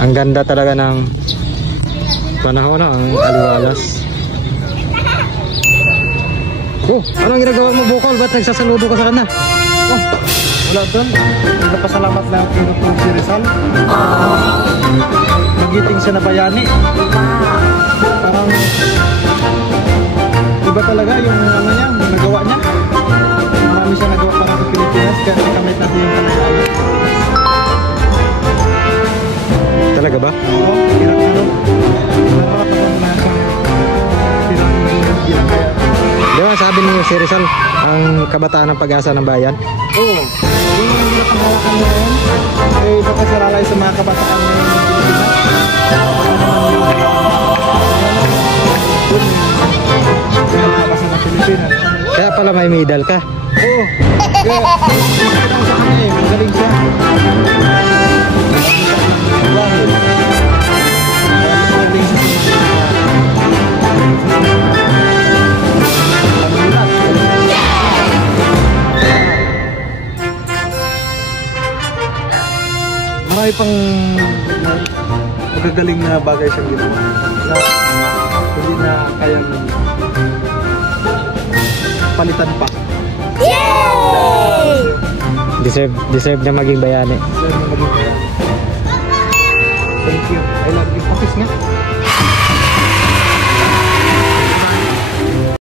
Ang ganda talaga ng panahon, ang aliwalas. Oh, anong ginagawa mo, Bukol? Ba't nagsasaludo ka sa kanya? Oh, wala doon. Nagpasalamat lang pinutong si Rizal. Magiting siya na bayani. Parang iba talaga yung ano niya, yung nagawa niya. Marami siya nagawa para sa Pilipinas, kaya nakamit natin yung kalayaan. Talaga ba? Oo, hirap na doon. Nakakataon na sa hirap kaya. Di ba sabi ni si Rizal, ang kabataan ng pag-asa ng bayan? Oo, yung hirap ang halakan na yun, ay baka saralay sa mga kabataan ng Pilipinas. Kaya pala may medal ka. Oo. Kaya lang sa kanya eh, magaling siya. Magaling siya. Marami pang magagaling na bagay siyang ginawa na hindi na kayang palitan pa. Yay! Deserve na maging bayani. Thank you. I love you. Office nga.